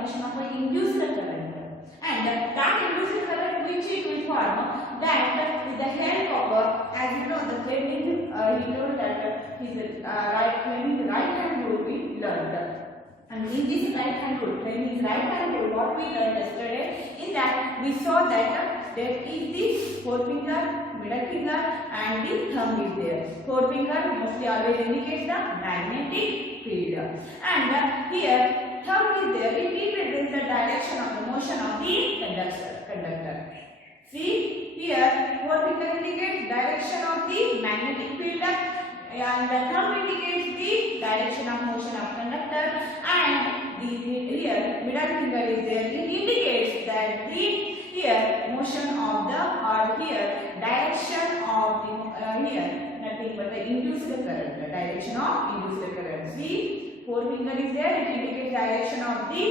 formation of an induced current. And that induced current which it will form, that with the helicopter, as you know, the Fleming he told that his Fleming's right hand rule we learned. And in this right hand rule, Fleming's right hand rule, what we learned yesterday is that we saw that there is the forefinger, middle finger and the thumb is there. Forefinger mostly always indicates the magnetic field. And here thumb is there, it represents the direction of the motion of the conductor. See, here forefinger indicates direction of the magnetic field and the thumb indicates the direction of motion of conductor, and here middle finger is there, it indicates that the here motion of the or here direction of the here nothing but the induced current, the direction of induced current. See, forefinger is there, it indicates direction of the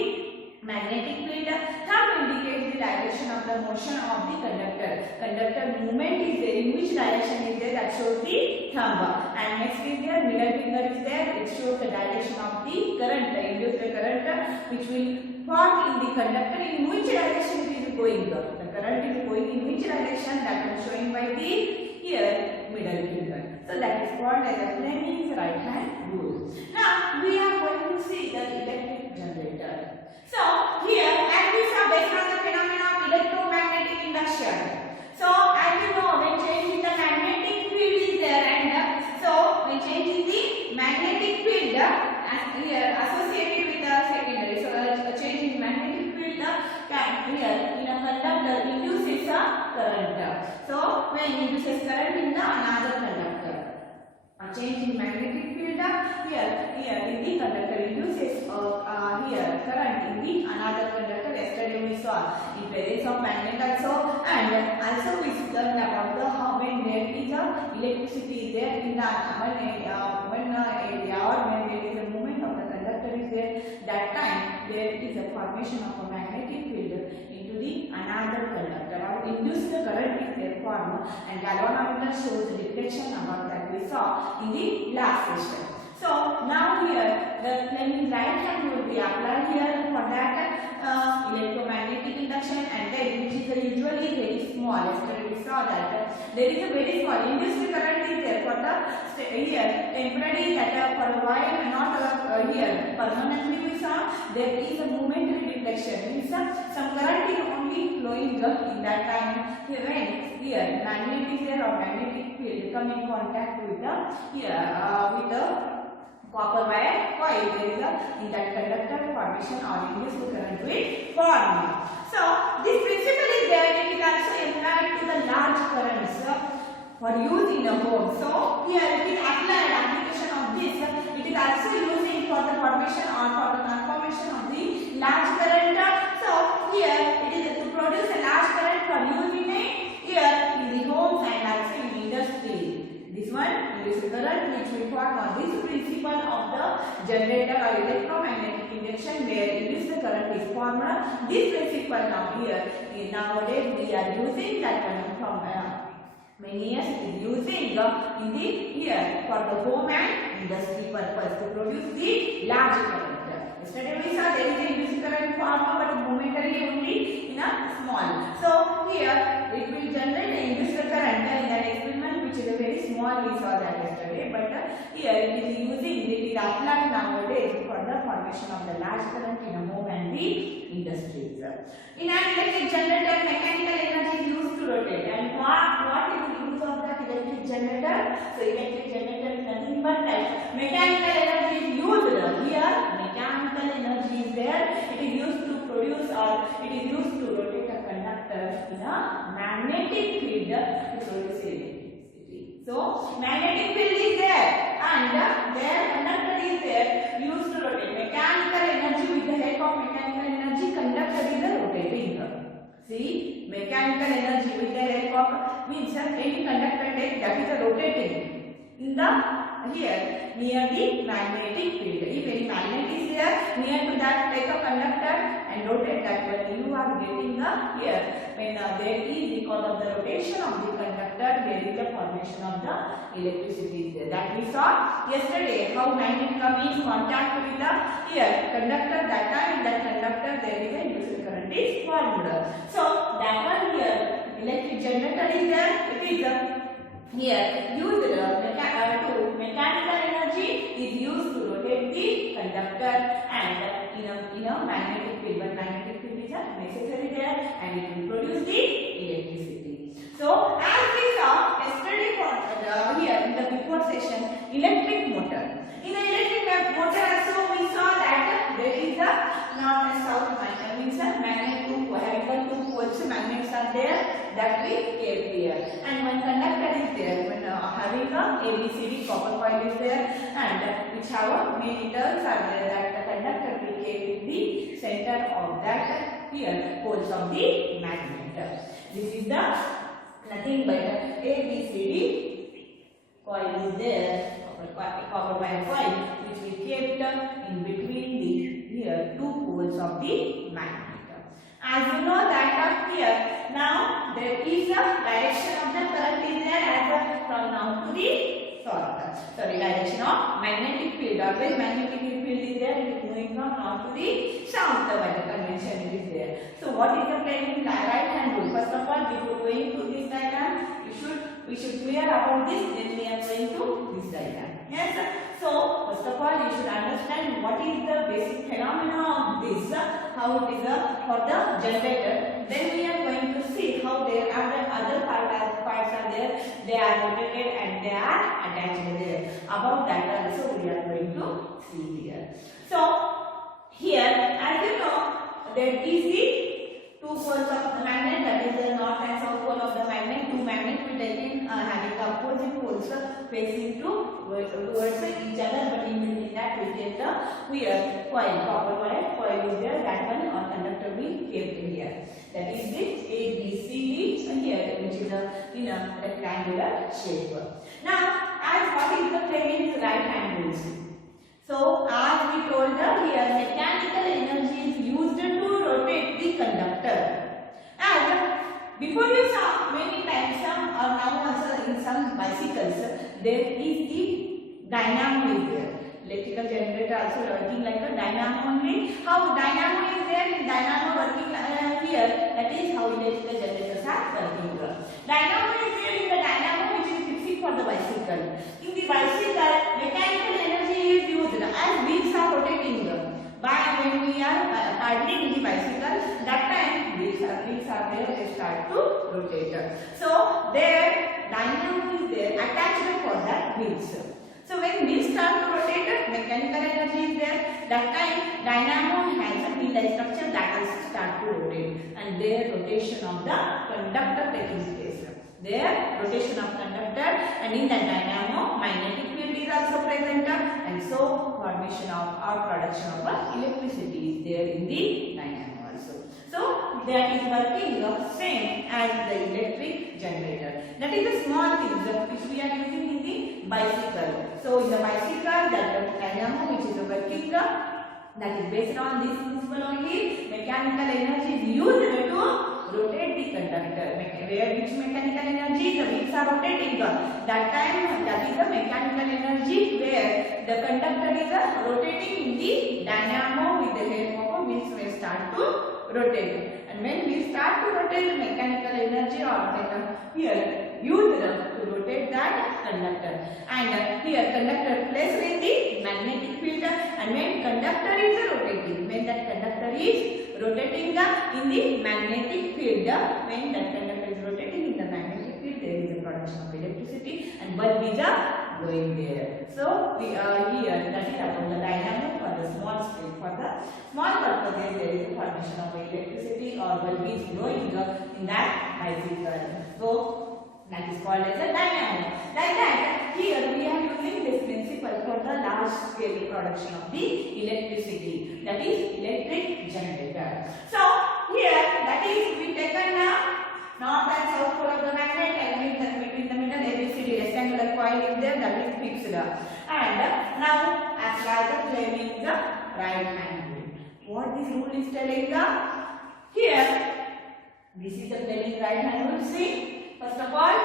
magnetic field. Thumb indicates the direction of the motion of the conductor. Conductor movement is there, in which direction is there, that shows the thumb. And next is there, middle finger is there, it shows the direction of the current, the induced current which will form in the conductor, in which direction it is going. The current is going in which direction, that is showing by the here middle finger. So that is called as a Fleming's right hand rule. Now we are going to see the electric generator. So here, as we saw, based on the phenomena of electromagnetic induction. So as you know, when change in the magnetic field is there, and so when change in the magnetic field here associated with the secondary, so a change in magnetic field can here in a conductor induces a current. So when induces current in the another conductor, a change in magnetic field here in the conductor induces here current in the another conductor. Yesterday we saw in presence of magnet also, and also we learned about the how when there is a electricity there in the one area or when there is a movement of the conductor is there, that time there is a formation of a magnetic field into the another conductor, or induced current is there formed, and galvanometer shows the deflection about that we saw in the last session. So now here the Fleming's right hand will be applied here for that electromagnetic induction, and then which is usually very small. Yesterday we saw that there is a very small induced current is there for the here temporary, that for a while and not here permanently. We saw there is a momentary deflection, means some current is only flowing in that time when here magnet is there or magnetic field come in contact with the here with the copper wire coil, there is a in that conductor formation or induced current will form. So this principle is there, it is also applied to the large currents for use in a home. So here it is applied application of this, it is also using for the formation or for the transformation of the large current. So here it is to produce a large current for use in a here in the homes and also in industry. This one is current which will form on this principle of the generator or electromagnetic induction, where induced current is formed. This principle now here nowadays we are using that one from many years is using in the here for the home and industry purpose to produce the large current. Yesterday we saw there is a induced current formed but momentarily only in a small. So here it will generate an induced current in that experiment, which is a very small. We saw that yesterday, but here it is using, it is applied nowadays for the formation of the large current in a home and the industries. In an electric generator, mechanical energy is used to rotate. And what is the use of that electric generator? So electric generator is nothing but that mechanical energy is used here. Mechanical energy is there. It is used to produce or it is used to rotate a conductor in a magnetic field to produce electricity. So magnetic field is there and their conductor is there used to rotate. Mechanical energy, with the help of mechanical energy, conductor is rotating. See, mechanical energy with the help of means any conductor take, that is rotating in the here near the magnetic field. If any magnet is there near to that, take a conductor and rotate that. When you are getting here, when there is, because of the rotation of the conductor, there is the formation of the electricity there. That we saw yesterday, how magnet come in contact with the here conductor. That time in that conductor there is a induced current is formed. So that one here electric generator is there. It is here used to mechanical energy is used to rotate the conductor and in a magnetic field. But magnetic field is necessary there and it will produce the electricity. So as we saw yesterday here in the before session, electric motor. In the electric motor also we saw that there is a north and south magnet, means magnet having two poles, magnets are there, that we kept here. And one conductor is there, when having a ABCD copper coil is there, and which have many turns are there, that the conductor will keep in the center of that here poles of the magnet. This is the nothing but ABCD coil is there, copper wire coil, which we kept in between the here two poles of the magnet. As you know that up here, now there is a direction of the current is there as from north to the south. Sorry, direction of magnetic field. Always magnetic field is there. It is moving from north to the south. The convention is there. So what is the plain right hand rule? First of all, before going to this diagram, we should clear about this. Then we are going to this diagram. Yes. So first of all, you should understand what is the basic phenomena of this, how it is for the generator. Then we are going to see how there are the other parts are there. They are rotated and they are attached there. About that also we are going to see here. So here, as you know, there is the two poles of the magnet, that is the north and south pole of the magnet. Two magnets will taken having opposite poles facing towards each other, but in between that we get the coil, copper wire coil is there. That one or conductor we kept here. That is the ABCD here, which is in a rectangular shape. Now, as what is the plane right hand rules? So, as we told here, mechanical energy is used to rotate the conductor. And before you saw many times, some or now also in some bicycles, there is the dynamo is there. Electrical generator also working like a dynamo only. How dynamo is there in dynamo working here, that is how electrical generators are working. Dynamo is there in the dynamo which is fixing for the bicycle. In the bicycle, mechanical energy is used as wheels are rotating. By when we are paddling the bicycle, that time wheels are there, they start to rotate. So there dynamo is there attached for that wheels. So when wheels start to rotate, mechanical energy is there. That time dynamo has a wheel-like structure that also start to rotate, and there rotation of the conductor taking place. There rotation of conductor, and in that dynamo magnetic field is also present, and so formation of or production of electricity is there in the dynamo also. So that is working same as the electric generator. That is the small things which we are using in the bicycle. So in the bicycle, that dynamo which is working, that is based on this principle only. Mechanical energy is used to rotate the conductor. Which mechanical energy? The wheels are rotating. That time, that is the mechanical energy where the conductor is rotating in the dynamo with the help of wheels will start to rotate. And when we start to rotate, the mechanical energy or here used to rotate that conductor. And here conductor placed in the magnetic field, and when conductor is rotating, when that conductor is rotating in the magnetic field, when that conductor is rotating in the magnetic field, there is a production of electricity and bulb is going there. So we are here, that is about the dynamo for the small scale. For the small purposes, there is a formation of electricity or bulb is glowing in that bicycle. So that is called as a dynamo. Like that, here we are using this principle for the large scale production of the electricity, that is electric generator. So here, that is we taken north and south pole of the magnet, and between the middle ABCD rectangular coil is there, that is fixed. And now apply the flaming the right hand rule. What this rule is telling the here, this is the flaming right hand rule. See, first of all,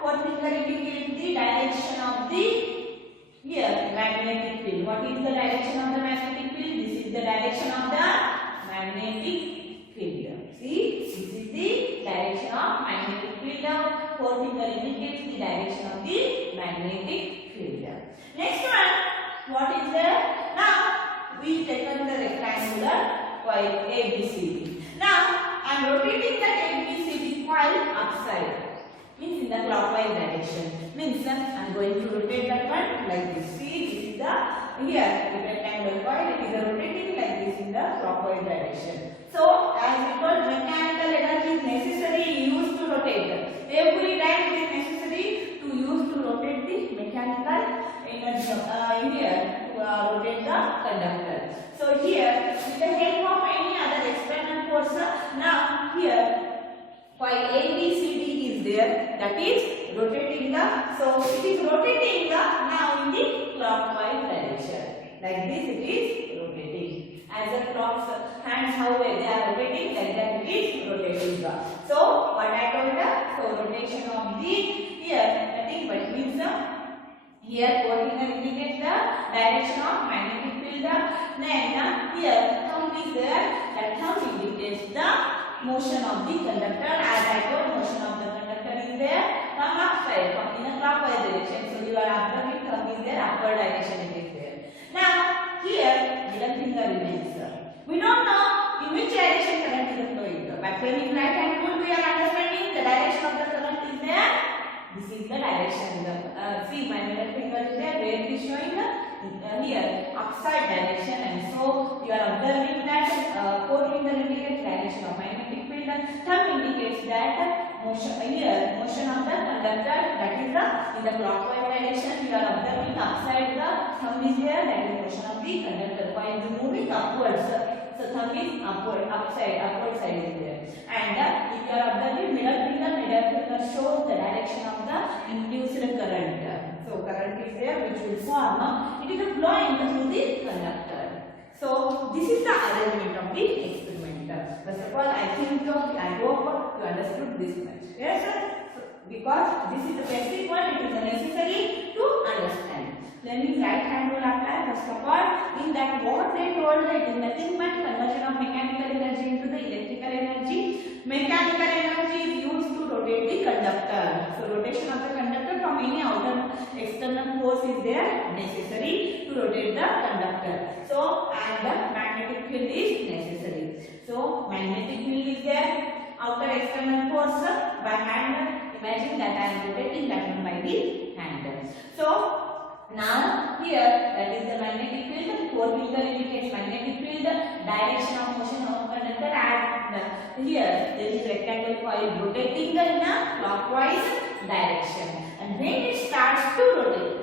fourth finger indicates the direction of the here magnetic field. What is the direction of the magnetic field? This is the direction of the magnetic field. See, this is the direction of magnetic field. Fourth finger indicates the direction of the magnetic field. Next one, what is there? Now we take on the rectangular coil ABCD. Now I am rotating that ABCD coil upside, means in the clockwise direction. Means I am going to rotate that one like this. See, this is the here the rectangular coil. It is rotating like this in the clockwise direction. So as we told, mechanical energy is necessary used to rotate. Every time it is necessary to use to rotate the mechanical energy here to rotate the conductor. So here, with the help of any other external force, now here coil ABCD is there, that is rotating the, so it is rotating the now in the clockwise direction. Like this it is rotating. As the clock's hands how they are rotating, like that it is rotating the. So what I told you, so rotation of the here, nothing but means here fourth finger indicates the direction of magnetic field. Then here thumb is there, that thumb indicates the motion of the conductor. As I told, motion of the conductor is there from upside, from in a clockwise direction. So you are observing thumb is there, upward direction it is there. Now here middle finger remains. We don't know in which direction current is flowing. By framing right hand rule, we are understanding the direction of the current is there. This is the direction. See, my middle finger is there, where it is showing here upside direction, and so you are observing that fourth finger indicates direction of magnetic field. Thumb indicates that motion here, motion of the conductor, that is in the clockwise direction. You are observing upside the thumb is here, that is motion of the conductor. Coil is moving upwards. So thumb is upward, upside, upward side is there. And if you are observing middle finger shows the direction of the induced current. So current is there which will form, it is a flowing through the conductor. So this is the arrangement of the experiment. First of all, I think I hope you understood this much. Yes, sir? So, because this is the basic one, it is necessary to understand. Then right hand rule apply. First of all, in that what they told, it is nothing but conversion of mechanical energy into the electrical energy. Mechanical energy is used to rotate the conductor. So rotation of the conductor from any outer external force is there necessary to rotate the conductor. So and the magnetic field is necessary. So magnetic field is there, outer external force by hand. Imagine that I am rotating that one by the hand. So now here that is the magnetic field. Fourth finger indicates magnetic field. Direction of motion of conductor. And here there is rectangle coil rotating in a clockwise direction. And when it starts to rotate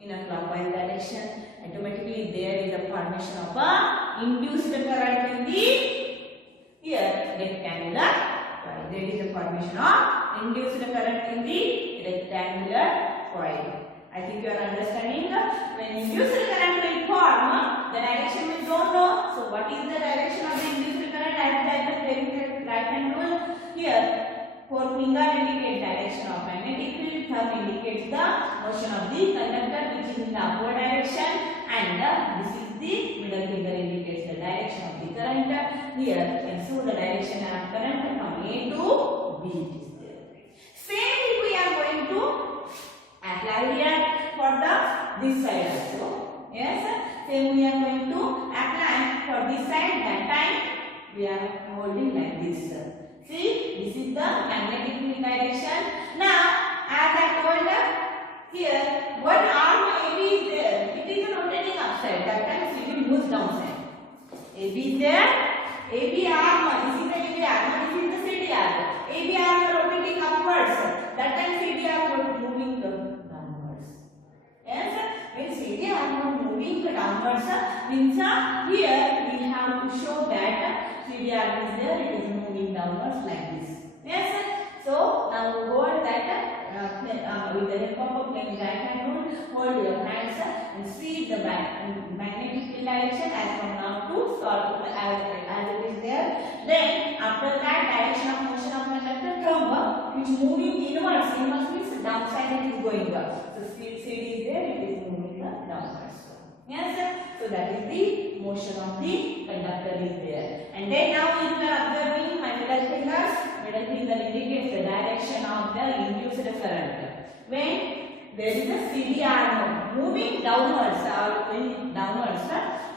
in a clockwise direction, automatically there is a formation of a induced current in the here rectangular coil. There is a formation of induced current in the rectangular coil. I think you are understanding. When induced current will form, the direction we don't know. So what is the direction of the induced current? As the right hand rule here. Fourth finger indicates direction of magnetic field. Thumb indicates the motion of the conductor, which is in the upward direction, and this is the middle finger indicates the direction of the current. Here, and so the direction of current from A to B is there. Same if we are going to apply here for the this side also. Yes, same we are going to apply for this side. That time we are holding like this. See, this is the magnetic field direction. Now, as I told here, one arm AB is there. It is rotating upside. That time CD moves downside. AB is there. AB arm. This is the AB arm. This is the CD arm. AB arm rotating upwards. That time CD arm moving downwards. Yes, when CD arm moving downwards means here we have to show that CD arm is there. It is moving downwards like this. Yes, so now hold that with the help of a plain right hand rule, hold your hands and see the magnetic field direction as from now to start as it is there. Then after that, direction of motion of conductor from which moving inwards. Inwards means downside it is going up. So CD is there, it is moving downwards. Yes, so that is the motion of the conductor is there. And then now if you are observing my middle finger indicates the direction of the induced current. When there is a CD arm moving downwards or going downwards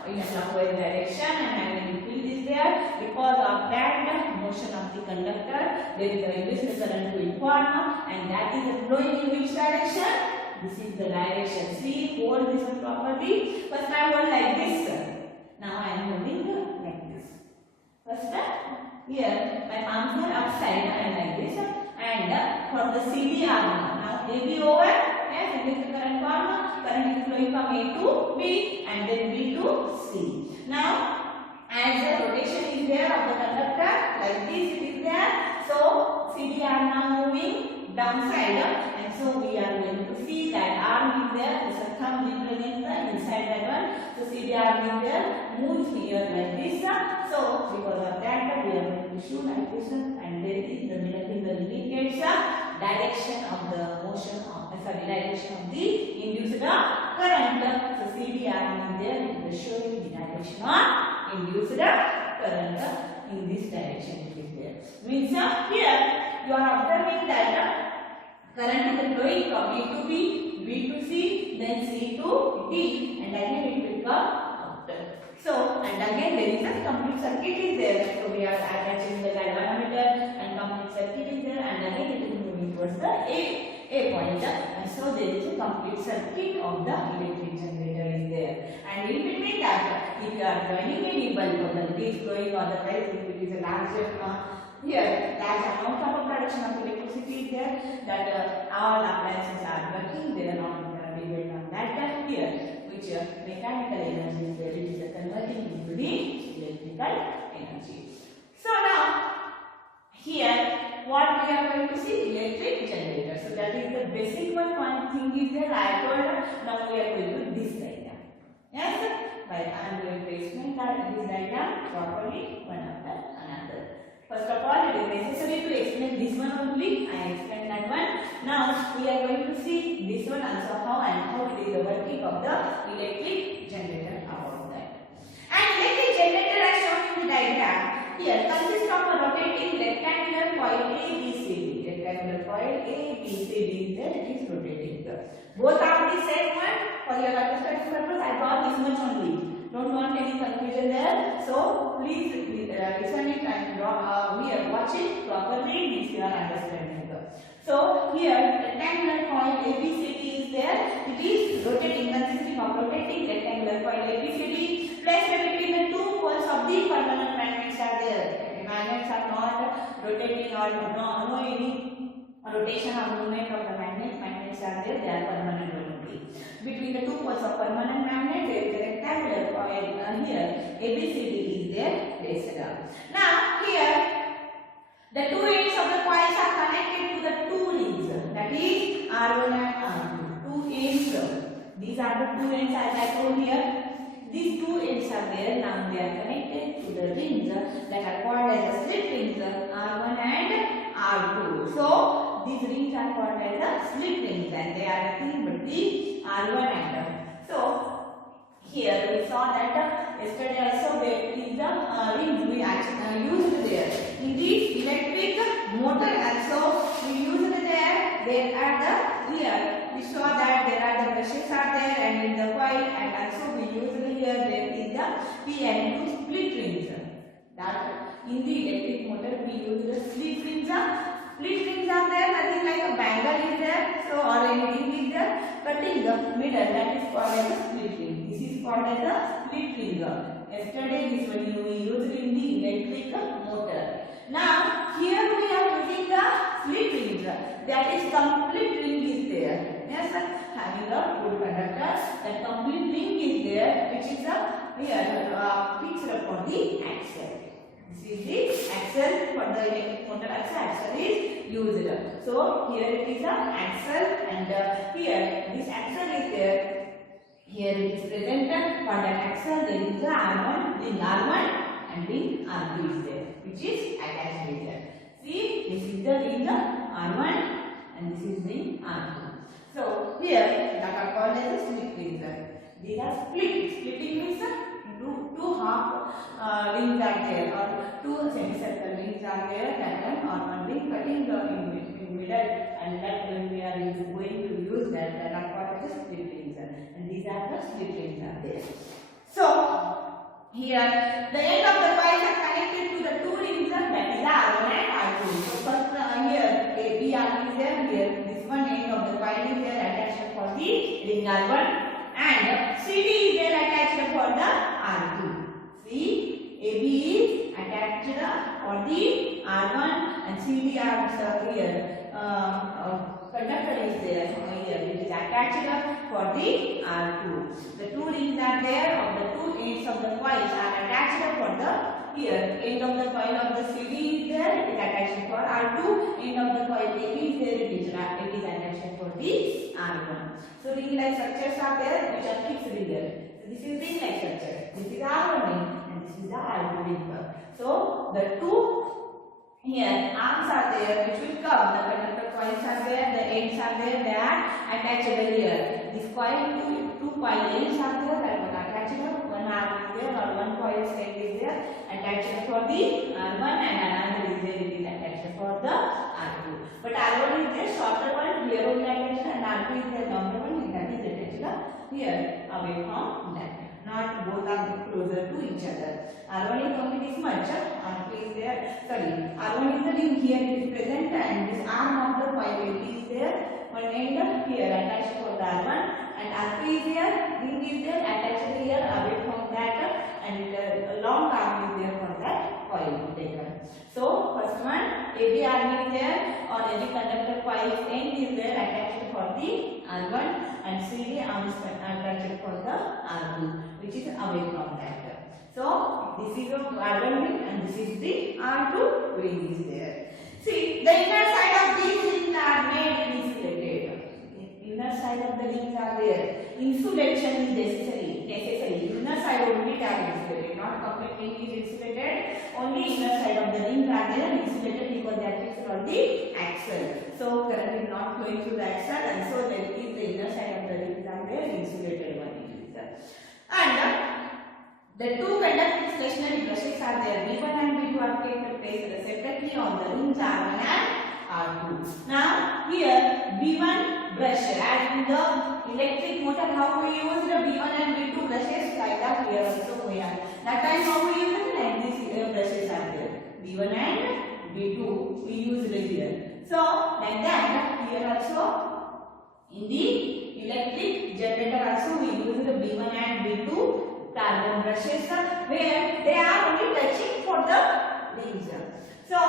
in a clockwise direction and magnetic field is there, because of that motion of the conductor there is a induced current will form and that is flowing in which direction? This is the direction. See, hold this one properly. First I hold like this. Now I am holding like this. First here my palms are upside and like this. And for the CD arm, now AB over. Yes, it is the current form. Current is flowing from A to B and then B to C. Now as the rotation is there of the conductor, like this it is there. So CD arm now moving downside. And so we are going to see that arm is there. This thumb represents the inside that one. So CD arm is there, moves here like this. So because of that we are going to show like this and there is the middle finger indicates direction of the motion of direction of the induced current. So CD arm is there, it will show you the direction of induced current in this direction it is there. Means here you are observing that current is flowing from A to B, B to C, then C to D, and again it will come up. So, and again there is a complete circuit is there. So we are attaching the galvanometer and complete circuit is there, and again it is moving towards the A point. And so there is a complete circuit of the electric generator is there. And in between that, if you are joining any bulb, the it is flowing or the price, if it is a large here, large amount of production of electricity is there, that all appliances are working, they are not dependent on that here, which mechanical energy is there, it is converting into the electrical energy. So now, here, what we are going to see? Electric generator. So that is the basic one thing is there, I told, now we are going to this diagram. Yes? But I am going to explain that this diagram properly, one after another. First of all, it is necessary to explain this one only. I explained that one. Now we are going to see this one also how it is the working of the electric generator about that. And electric generator as shown in the diagram here consists of a rotating rectangular coil ABCD. Rectangular coil ABCD is there, it is rotating. Both are the same one. For your understanding purpose, I brought this much only. Don't want any confusion there. So please listen it and watch it properly if you are understanding. So here rectangular coil ABCD is there. It is rotating, consisting of rotating rectangular coil ABCD placed between the two poles of the permanent magnets are there. The magnets are not rotating or no any rotation or movement of the magnet. Magnets are there, they are permanent only. Between the two poles of permanent magnet, there is a rectangular coil here. ABCD is there placed. Now here the two ends of the coils are connected to the two rings. That is R1 and R2. Two ends. These are the two ends as I told here. These two ends are there. Now they are connected to the rings that are called as the slip rings R1 and R2. So these rings are called as the slip rings and they are nothing but the R1 and so here we saw that yesterday also there is the rings we actually used there. In the electric motor also we used there. There are the here we saw that there are the brushes are there and in the coil and also we used here there is the P and Q split rings. That in the electric motor we use the split rings. Split rings are there, nothing like a bangle is there, so or anything is there, cutting the middle, that is called as a split ring. This is called as a split ring. Yesterday this one we used in the electric motor. Now here we are using the split rings, that is complete ring is there. Yes, having a good conductor, that complete ring is there, which is a here fixed for the axle. This is the axle for the electric motor axle is used. So here it is a axle, and here this axle is there. Here it is present for that axle. There is the R1, ring R1 and ring R2 is there, which is attached here. See, this is the ring R1 and this is ring R2. So here that are called as a split rings. These are splitting means two half rings are there, or two semicircle rings are there. That one ring cutting in middle, and that when we are going to use that are called as split rings. And these are the split rings are there. So here the end of the coils are connected to the two rings, that is R1 and R2. So first here AB R is there. Here this one end of the coil is there attached for the ring R1, and CD is there attached for the R2. See, AB is attached for the R1 and CD are here. Conductor is there here, which is attached for the R2. The two rings are there, of the two ends of the coils are attached for the here. End of the coil of the CD is there, it is attached for R2. End of the coil AB is there, it is attached for the R1. So ring-like structures are there, which are fixed here. So this is ring-like structure. This is R1 ring and this is the R2 ring. So the two here arms are there, which will come. The conductor coils are there, the ends are there, they are attached here. This coil, two coil ends are there, that one attached. One arm is there, or one coil end is there, attached for the R1, and another is there, it is attached for the R2. But R1 is there, shorter one, here only attached, and R2 is there, longer one, that is attached here, away from that. Not both are closer to each other. R1 is only this much, R2 is there, sorry, R1 is the ring here, it is present, and this arm of the coil is there, one end here attached for the R1, and R2 is there, ring is there, attached here, away from that, and a long arm is there for that coil taken. So first one, AB arm is there, or AB conductor coil end is there, attached for the R1, and CD arm is attached for the R2, which is away from that. So this is the R1 ring and this is the R2 ring is there. See, the inner side of these rings are made insulated. Inner side of the rings are there. Insulation is necessary. Inner side only are insulated. Not complete ring is insulated. Only inner side of the rings are there insulated because they are fixed on the axle. So current is not flowing through the axle, and so there is the inner side of the rings are there insulated one is. And the two conducting stationary brushes are there. V1 and V2 are kept placed separately on the rings R1 and R2. Now here V1 brush, as in the electric motor, how we use the V1 and V2 brushes, like that here also we are. That time how we use it, like these brushes are there. V1 and V2 we use it here. So like that here also in the electric generator also we use the V1 and V2 carbon brushes, where they are only touching for the rings. So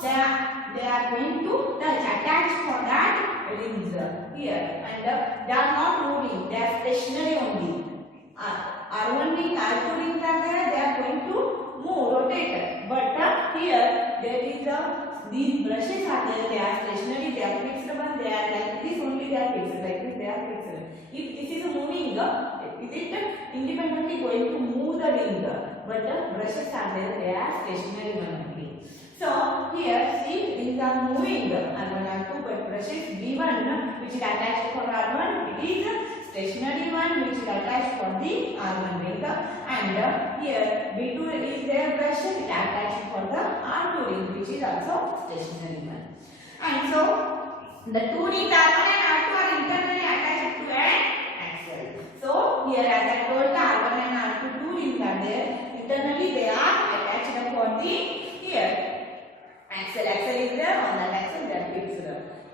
they are going to touch, attach for that rings here, and they are not moving, they are stationary only. R1 ring, R2 rings are there, they are going to move, rotate. But here there is these brushes are there, they are stationary, they are fixed one, they are like this only, they are fixed, like this they are fixed. If this is moving, is it independently going to move the ring? But the brushes are there, they are stationary one only. So here see, rings are moving R1 R2, but brushes V1 which is attached for R1, it is stationary one which is attached for the R1 ring, and here V2 is their brush, it is attached for the R2 ring which is also stationary one. And so the two rings R1 and R2 are internally attached to an axle. So here as I told, the R1 and R2 two rings are there, internally they are attached for the here axle. Axle is there, on that axle they are fixed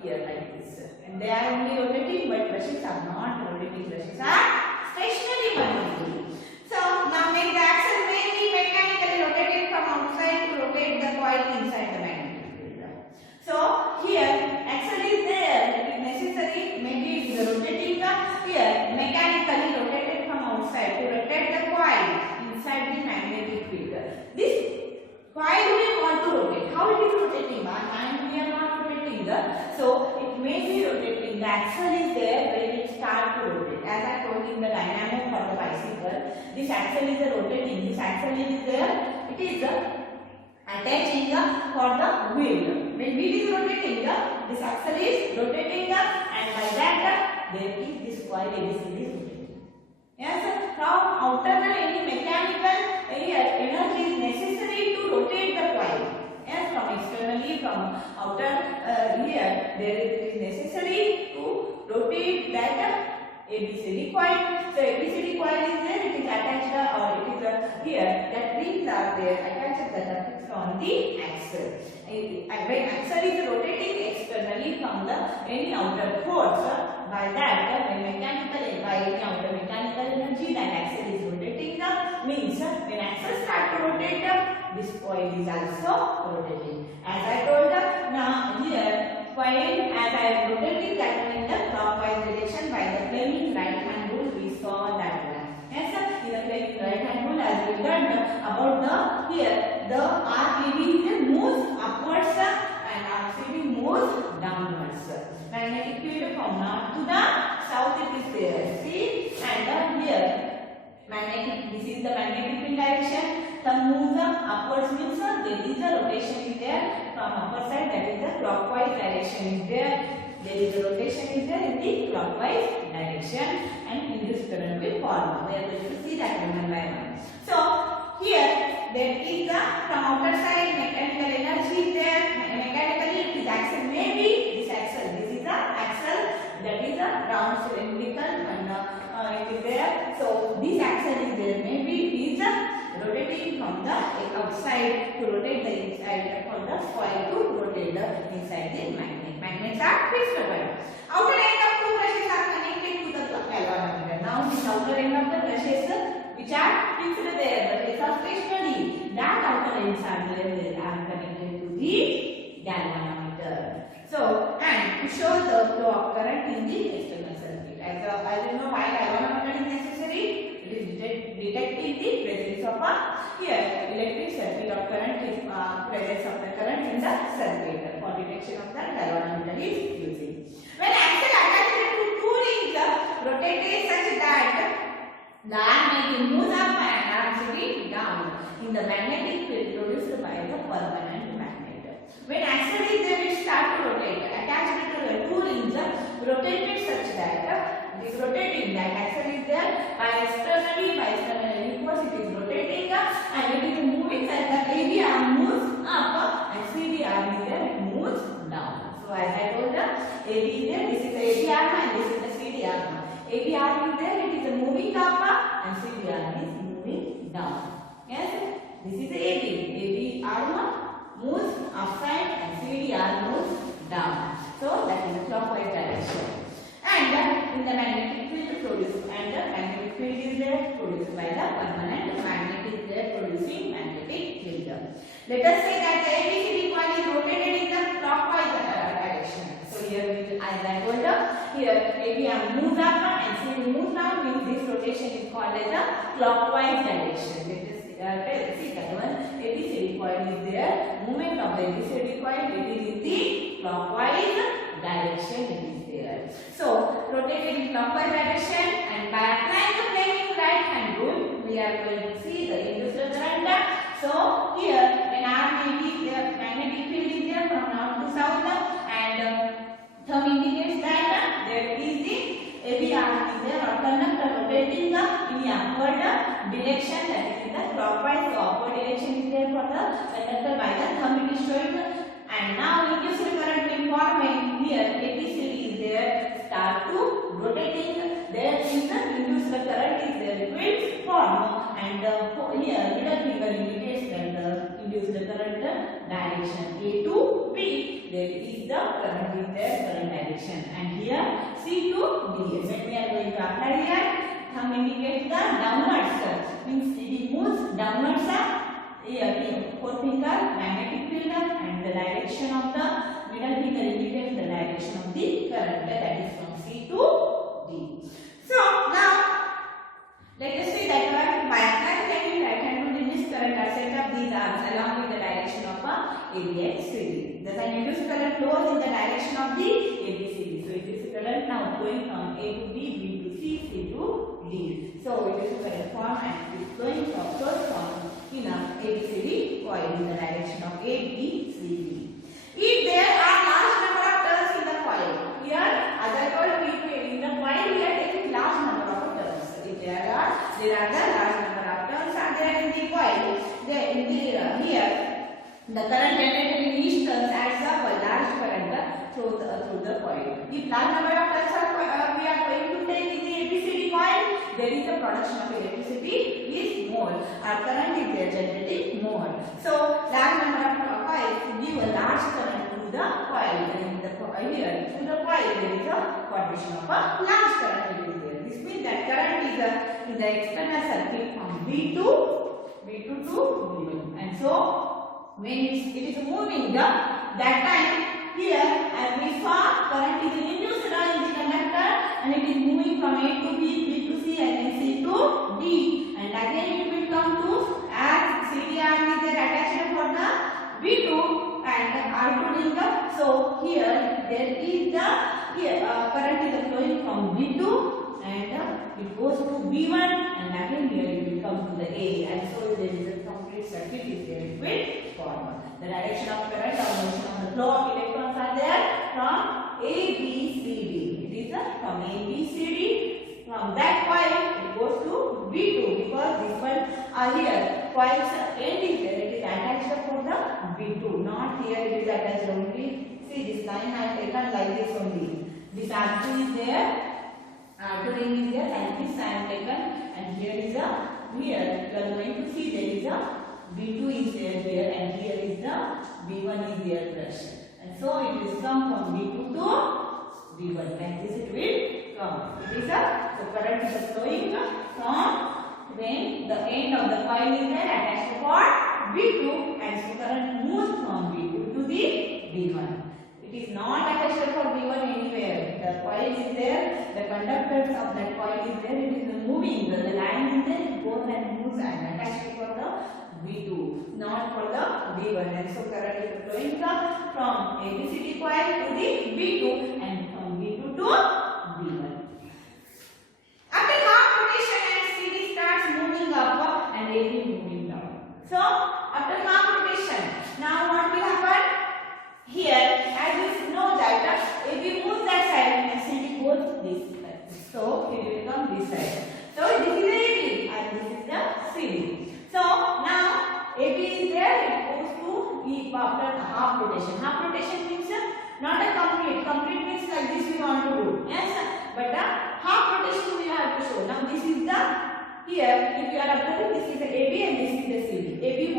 here like this, and they are only rotating, but brushes are not rotating, brushes are stationary one only. So now make the axle may be mechanically rotated from outside to rotate the coil inside the magnetic field. So here axle is there, it is necessary, maybe it is rotating here, mechanically rotated from outside to rotate the coil inside the magnetic field. This coil we want to rotate. How it is rotating? And we are not rotating the So it may be rotating. The axle is there when it starts to rotate. As I told in the dynamo for the bicycle, this axle is rotating. This axle is there. It is attaching for the wheel. When wheel is rotating, this axle is rotating, and by that there is this coil ABCD is rotating. Yes. From outer any mechanical energy is necessary to rotate the coil. Yes. From externally, from outer here, there is necessary to rotate that ABCD coil. So ABCD coil is there. It is attached, or it is here. That rings are there attached that are fixed on the axle. And when axle is rotating externally from the any outer force, by that when mechanical by any outer mechanical energy that axle is rotating, means when axle start to rotate, this coil is also rotating. As I told, now here coil as I am rotating that in the clockwise direction by the Fleming's right hand rule, we saw that one. Yes, in the Fleming's right hand rule, as we learned about the here the RAB moves upwards and RCB moves downwards. Magnetic field from north to the south it is there. See, and here magnetic. This is the magnetic field direction. The moves upwards means there is a rotation is there from upper side. That is the clockwise direction is there. There is a rotation is there in the clockwise direction, and induced current will form. We are going to see that one by one. So here there is the from outer side mechanical energy there. Mechanically it is axle, maybe this axle. This is the axle, that is a round cylindrical, and it is there. So this axle is there. Maybe it is rotating from the outside to rotate the inside, for the coil to rotate the inside the magnet. Magnets are fixed over. Outer end of two brushes are connected to the galvanometer. Now this outer end of the brushes which are fixed there, brushes are stationary. That outer ends are there, they are connected to the galvanometer. So, and to show the flow of current in the external circuit. As you know, why galvanometer is necessary? It is detecting the presence of a here electric circuit of current is presence of the current in the circuit. For detection of the galvanometer is using. When axle attached to two rings rotated such that the arm may move up and RCB down in the magnetic field produced by the permanent magnet. When axle is there, it start to rotate. Attached to the two rings rotated such that this rotating that axle is there by externally force it is rotating and it is moving such that AB arm moves up and CD arm is there, it moves down. So as I told AB is there, this is the AB arm and this is the CD arm. AB arm is there, it is moving up and CD arm is moving down. Yes, this is the AB arm moves upside and CD arm moves down. So that is the clockwise direction. And in the magnetic field produced, and the magnetic field is there produced by the permanent magnet is there producing magnetic field. Let us say that the ABCD coil is rotated in the clockwise direction. So here, as I told here AB arm moves up and CD moves down, means this rotation is called as a clockwise direction. Let us see that one. ABCD coil is there. Movement of the ABCD coil, it is in the clockwise direction. It is there. So rotated in clockwise direction, and by applying the Fleming's right hand rule, we are going to see the induced current. So here an arm is there, magnetic field is there from north to south, and thumb indicates that there is the AB arm is there or conductor rotating in the upward direction, that is in the clockwise. So upward direction is there for the conductor by the thumb it is showing. And now induced current will form when here ABCD is there start to rotating. There is the induced current is there, it will form, and here middle finger indicates that the induced current direction A to B. There is the current is there, current direction, and here C to D. When we are going to apply here, thumb indicates the downwards, means it moves downwards. Here forefinger magnetic field, and the direction of the middle finger indicates the direction of the current, that is from C to D. So now let us see that one by applying Fleming's right hand rule, in this current are set up these arms along with the direction of a AB and CD. Thus an induced current flows in the direction of the ABCD. So it is current now going from A to B, B to C, C to D. So it is a current form and it is flowing from first form in a ABCD coil in the direction of A, B, C, D. If there are large number of turns in the coil, here as I told you in the coil we are taking large number of turns. If there are the large number of turns are there in the coil, then in the here the current generated in each turn adds up a large current through the coil. If large number of turns are we are going to take in the ABCD coil, there is a production of electricity is more. Our current is there generating more. So large number of coils give a large current to the coil. And here to the coil there is a formation of a large current is there. This means that current is in the external circuit from B2 to B1. And so when it is moving that time here as we saw current is induced in the conductor and it is moving from A to B, B to C and then C to D, and again it will come to as CD arm is there attached for the B2 and R2 link up. So here there is the current is flowing from B2 and it goes to B1 and again here it will come to the A, and so there is a complete circuit is there. It will form. The direction of current or motion of the flow of electrons are there from A, B, C, D. It is from A, B, C, D. From that coil it goes to B2 because this one here coil's end is there. It is attached for the B2. Not here it is attached only. See this line I have taken like this only. This R2 is there. R2 ring is there and this I have taken, and here is a here you are going to see there is a B2 is there here and here is the B1 is there brush, and so it is come from B2 to B1 like this it will come. It is the current is flowing from when the end of the coil is there attached for B2 and so current moves from B2 to the B1. It is not attached for B1 anywhere. The coil is there, the conductors of that coil is there, it is moving, the line is there, it goes and moves and attached for the B2, not for the B1, and so current is flowing from ABCD coil to the B2 and from B2 to B1. After half rotation and CD starts moving up and AB moving down. So after half rotation, now what will happen? Here, as you know that AB moves that side and CD goes this side. So it will come this side. So this is AB and this is the CD. So now AB is there, it goes to E after half rotation. Half rotation means not a complete. Complete means like this we want to do. Yes, but the half rotation we have to show. Now this is the here. If you are observing, this is the AB and this is the CD. AB